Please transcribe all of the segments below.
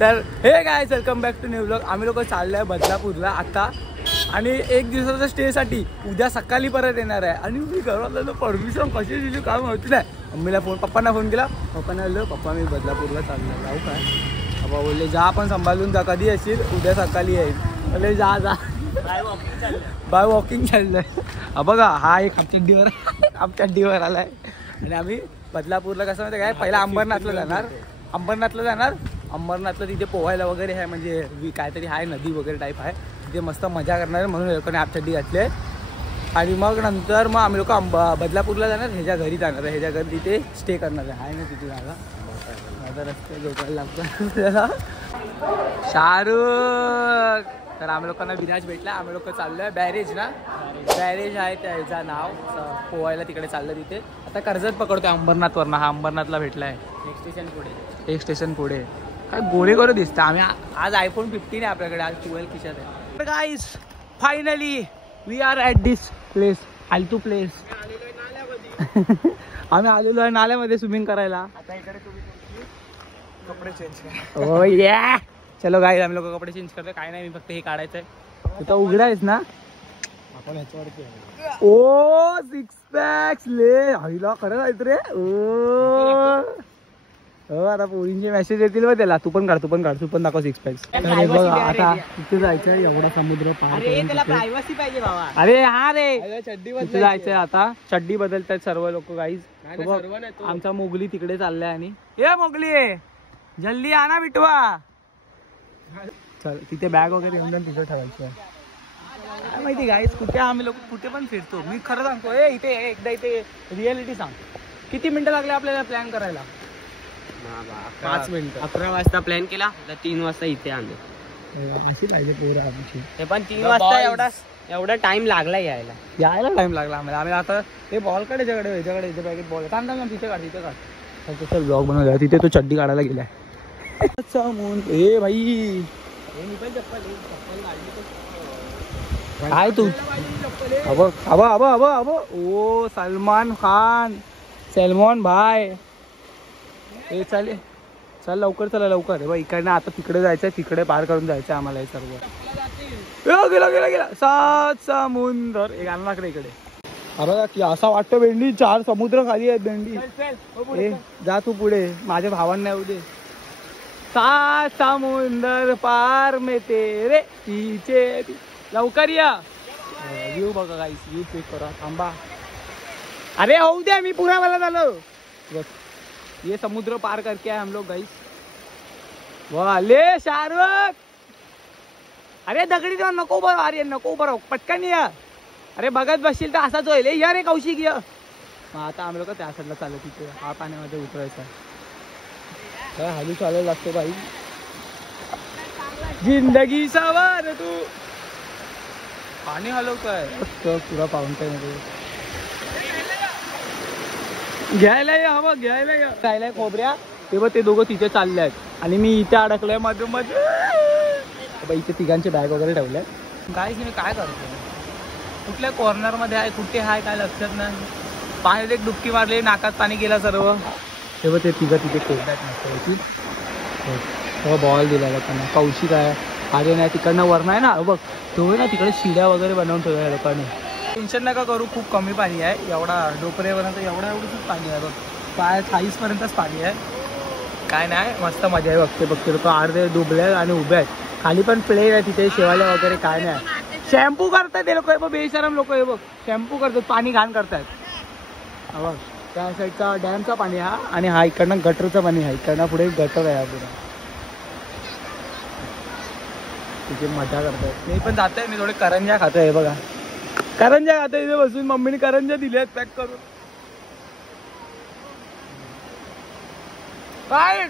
तर हे काय welcome back to new vlog. आम्ही लोक चाललोय बदलापूरला आता आणि एक दिवसाच्या स्टेसाठी. उद्या सकाळी परत येणार आहे आणि मी घरात परमिशन कशी दिली काय माहिती नाही. मम्मीला फोन पप्पांना फोन केला. पप्पांना बोललो पप्पा मी बदलापूरला चाललो जाऊ काय. पप्पा बोलले जा पण सांभाळून जा कधी येशील उद्या सकाळी येईल. बोलले जा जा बाय वॉकिंग चाललंय. बघा हा एक आमच्या डीवर आलाय आणि आम्ही बदलापूरला कसं माहिती काय पहिला अंबरनाथला जाणार. अंबरनाथला तिथे पोहायला वगैरे आहे म्हणजे काहीतरी आहे नदी वगैरे टाईप आहे तिथे मस्त मजा करणार म्हणून लोकांनी आपचड्डी घातले. आणि मग नंतर मग आम्ही लोक बदलापूरला जाणार. ह्याच्या घरी जाणार आहे. ह्याच्या घरी तिथे स्टे करणार आहे ना तिथे जागा माझा रस्ते झोपायला लागतो शाहरुख. तर आम्ही लोकांना विनाश भेटला. आम्ही लोक चाललोय बॅरेज आहे त्याचं नाव. पोहायला तिकडे चाललं तिथे. आता कर्जत पकडतोय अंबरनाथवरनं. हा अंबरनाथला भेटलाय. एक स्टेशन पुढे काय गोळे करू दिसतं. आम्ही आज iPhone 15 आहे आपल्याकडे. आज 12 खिशात आहे. तर guys finally we are at this place. फालतू प्लेस. आम्ही आलेलो आहे नाल्यामध्ये स्विमिंग करायला. आता इकडे तुम्ही कपडे चेंज करा. हो या चलो गाईज आम्ही लोक कपडे चेंज करतो. काय नाही मी फक्त हे काढायचंय. तिथं उघडा आहेस ना आपण ह्याच्यावरती. ओ 6 पॅक्स ले हईला खरं जायचं रे. हो आता पोरींचे मेसेज येतील बघ त्याला. तू पण काढ तू पण दाखव 6 पॅक्स. बघा आता तिथे जायचंय एवढा समुद्र पार. अरे हा रे तिथे जायचंय आता. चड्डी बदलतात सर्व लोक गाईज. आमचा मोगली तिकडे चाललाय आणि ए मोगली जल्दी आणा बिटवा. चल तिथे बॅग वगैरे घेऊन जाऊन तिथे ठेवायचं. काय माहिती गाईज कुठे आम्ही लोक कुठे पण फिरतो. मी खरं सांगतो इथे एकदा इथे रियालिटी सांग. किती मिनिटं लागले आपल्याला प्लॅन करायला. 5 मिनिटं. 11 वाजता प्लॅन केला तर 3 वाजता इथे आलो. अशी पाहिजे पोरं आमची. ते पण 3 वाजता एवढा टाइम लागला यायला टाइम लागला आम्हाला. आम्ही आता ते बॉल काढ याच्याकडे इथे पॅकेट बॉल थांब तिथे काढ. चल ब्लॉग बनवला. तिथे तो चड्डी काढायला गेलाय. ए भाई काय तू अब ओ सलमान भाई हे चालेल. चल लवकर चला लवकर. इकडनं आता तिकडे जायचंय. तिकडे पार करून जायचंय आम्हाला हे सर्व. गेला 7 समुंदर. एक आणला इकडे. अरे की असा वाटतं भेंडी 4 समुद्र खाली आहेत भेंडी. जा तू पुढे माझ्या भावांना येऊ दे. 7 समुंदर पार में तेरे पीछे. लवकर या. व्ह्यू बघा गाईस. व्ह्यू चेक करा. थांबा अरे होऊ द्या मी पुन्हा मला झालो. बस ये समुद्र पार करके आए हम लोग गाइस. वाह ले शाहरुख. अरे दगडी तेव्हा नको बरं. अरे नको बरं पटकन या. अरे बघत बसशील तर असाच होईल. या रे कौशिक या. मग आता आम्ही लोक त्या साईडला चाललो. तिथे हा पाण्यामध्ये उतरायचा. काय हलू चालायला लागतो बाई. जिंदगी सवार तू. पाणी हलवतोय मस्त पुरा फाउंटेन मध्ये. घ्यायला जायलाय खोबऱ्या. तेव्हा ते दोघं तिथे चालले आहेत आणि मी इथे अडकलोय मध्ये. इथे तिघांचे बॅग वगैरे ठेवले. काय की मी काय करतो कुठल्या कॉर्नर मध्ये आहे कुठे आहे काय लक्षात नाही. पाण्यात एक डुबकी मारली नाकात पाणी गेला सर्व. तेव्हा ते तिघं तिथे खेळतात मस्त. बॉल दिला त्यांना. कौशिक आहे आर्यन आहे तिकडनं वरण आहे ना बघ तो ना तिकडे शिड्या वगैरे बनवून ठेवल्या लोकांनी. टेन्शन नका करू. खूप कमी पाणी आहे. एवढा डोपरेपर्यंत एवढंच पाणी आहे बघ. पाय 40 पर्यंतच पाणी आहे. काय नाही मस्त मजा आहे. बघते लोक अर्धे डुबले आणि उभे आहेत. खाली पण प्लेन आहे तिथे शेवाले वगैरे काय नाही. शॅम्पू करतात ते लोक. बेशरम लोक हे बघ शॅम्पू करतात. पाणी घाण करतात. बघ त्या साईडचा डॅमचा पाणी हा आणि हा इकडनं गटरचं पाणी आहे. इकडनं पुढे गटर आहे पुढे. तिथे मजा करतात. मी पण जातोय. मी थोडे करंजा खातोय. बघा करंजा खातोय इथे बसून. मम्मीने करंजा दिल्यात पॅक करून. काय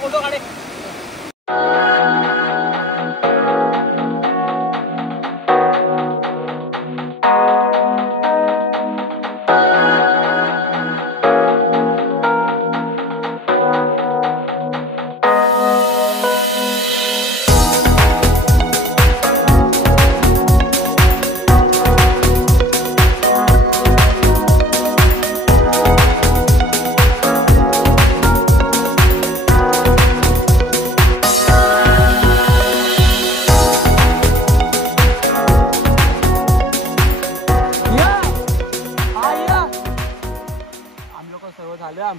फोटो काढे.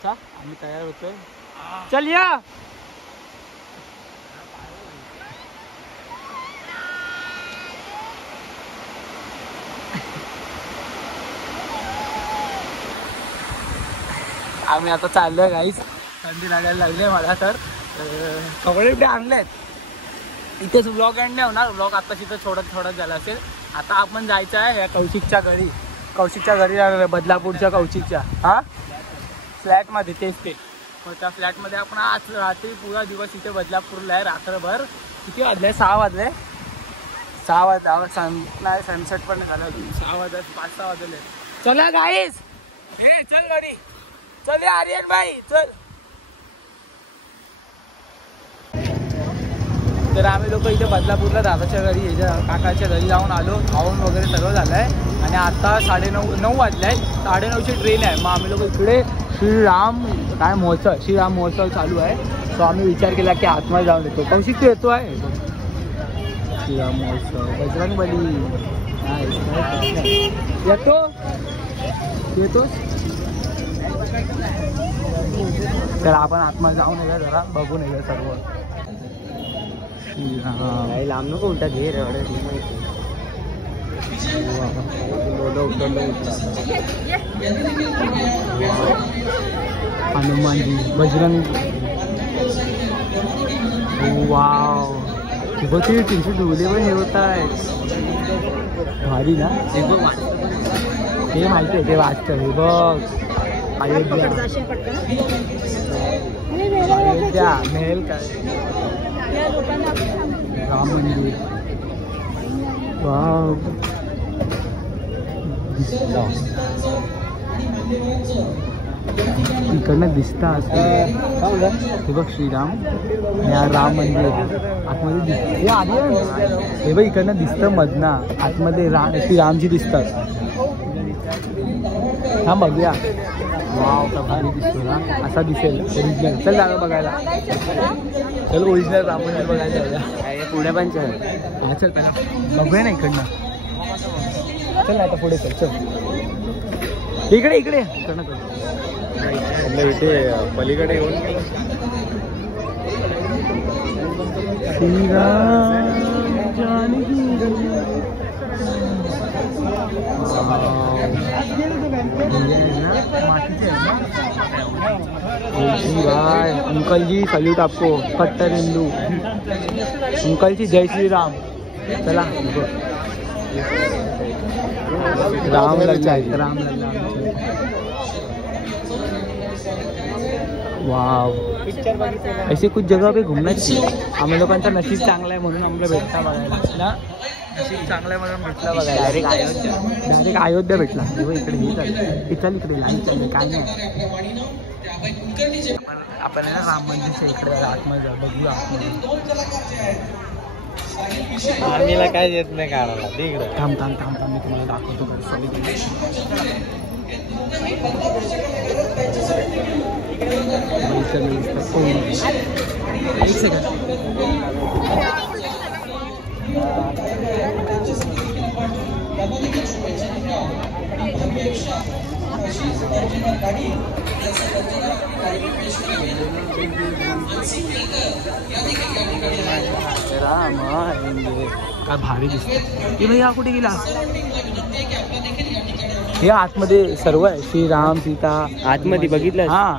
आमचा, आम्ही तयार होतोय. चल या. आम्ही आता चाललोय गाईस. थंडी लागायला लागली आहे मला तर कपडे बिपडे आणलेत. इथेच व्लॉग एंड नाही होणार. व्लॉग आता तिथं थोडं झालं असेल. आता आपण जायचं आहे या कौशिकच्या घरी. कौशिकच्या घरी जाणार आहे, बदलापूरच्या कौशिकच्या. हा फ्लॅटमध्ये तेच ते. मग त्या फ्लॅटमध्ये आपण आज रात्री पुरा दिवस इथे बदलापूरला आहे रात्रभर. किती वाजले? 6 वाजले. 6 वाजता नाही सनसेट पण झालं. 6 वाजता 5-6 वाजले. चला गाईस. हे चल घरी. चल या आर्यन भाई चल. तर आम्ही लोक इथे बदलापूरला दादाच्या घरी याच्या काकाच्या घरी जाऊन आलो. खाऊन वगैरे सगळं झालं आहे. आणि आता 9:30 वाजले आहेत. 9:30ची ट्रेन आहे. मग आम्ही लोक इकडे श्रीराम महोत्सव चालू आहे. तो आम्ही विचार केला की आतमध्ये जाऊन येतो. कौशिक तू येतो आहे श्रीराम महोत्सव. बजरंगबली येतोस. तर आपण आतमध्ये जाऊन येऊया, जरा बघून येऊया सर्व. लांब नको उलटा घे रे. हनुमानजी बजरंग. वाव बघ टीशर्ट धुवले पण हे होत आहेत भारी ना. ते माहिती आहे ते वाचतं. हे बघ अयोध्या मेल काय राम मंदिर. वाव इकडनं दिसतात हे बघ श्रीराम. या राम मंदिर आतमध्ये दिसत. हे बघ इकडनं दिसतं मधनं. आतमध्ये श्रीरामजी दिसतात. हा बघूया. वाव का भारी दिसतो ना. असा दिसेल ओरिजिनल. चल जागा बघायला. चल ओरिजिनल राम मंदिर बघायला जाऊया. पुढे पण चल. हा चल त्याला बघूया ना इकडनं. चल आता पुढे चल. चल इकडे इकडनं चल. इथे पलीकडे येऊन गेलो. श्रीराम जानकी. अंकल जी सल्यूट आपको. कट्टर हिंदू अंकल जी जय श्री राम. चला राम लल्ला. वाव ऐसे कुछ जगह पे घूमना चाहिए. आम्ही लोकांचा नशीब चांगला आहे म्हणून आम्हाला भेटता बघायला ना. नशीब चांगलं आहे म्हणून भेटला बघायला. डायरेक्ट अयोध्या भेटला. इकडे हे चाललं. चल इकडे लाईन चालली काय नाही. आपण ना राम मंदिरच्या इकडे आतमध्ये जा बघूया. आर्मीला काय येत नाही काढायला. तिकडे थांब मी तुम्हाला दाखवतो. एक सेकंड. काय भारी दिसत. की भैया कुठे गेला. हे आतमध्ये सर्व आहे. श्रीराम सीता आतमध्ये बघितलं. हा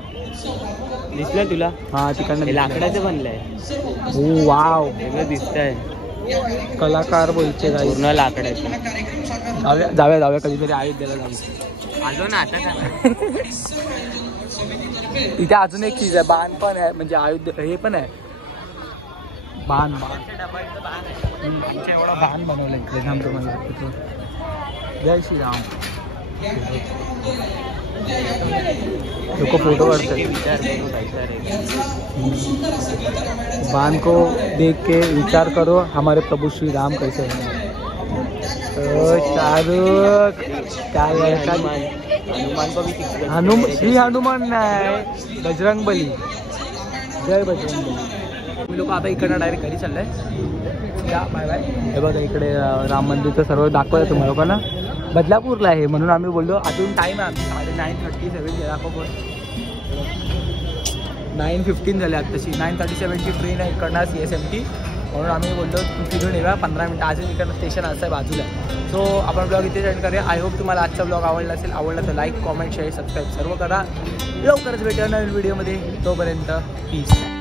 दिसलं तुला. हा तिकडनं लाकडाचं बनलंय. हो वाव वेगळं दिसतंय. कलाकार बोलचे पूर्ण लाकडाचं. जाऊया कधीतरी अयोध्येला जाऊ. आलो ना आता. इथे अजून एक चीज आहे. बाण पण आहे. म्हणजे अयोध्या हे पण आहे. बाण एवढा बाण बनवलं इकडे. थांबतो मला. जय श्रीराम. लोक फोटो काढतात. बाण को देख के विचार करो हमारे प्रभु श्री राम कैसे हैं. शाहरुख काय श्री हनुमान नाही बजरंगबली. जय बजरंगबली. मी लोक आता इकडनं डायरेक्ट घरी चाललंय. या बाय बाय. हे बघा इकडे राम मंदिरचं सर्व दाखवलं तुम्हाला लोकांना. बदलापूरला आहे म्हणून आम्ही बोललो अजून टाईम आहे. 9:30 7 दाखव. 9:15 झाले आत्ताशी. 9:37ची ट्रेन आहे इकडनं CSMT. म्हणून आम्ही बोललो फिरून येऊया 15 मिनटं. अजून इकडनं स्टेशन असं आहे बाजूला. सो आपण ब्लॉग इथे एंड करूया. आय होप तुम्हाला आजचा ब्लॉग आवडला असेल. आवडला तर लाईक, कॉमेंट, शेअर, सबस्क्राईब सर्व करा. लवकरच भेटूया नवीन व्हिडिओमध्ये. तोपर्यंत पीस.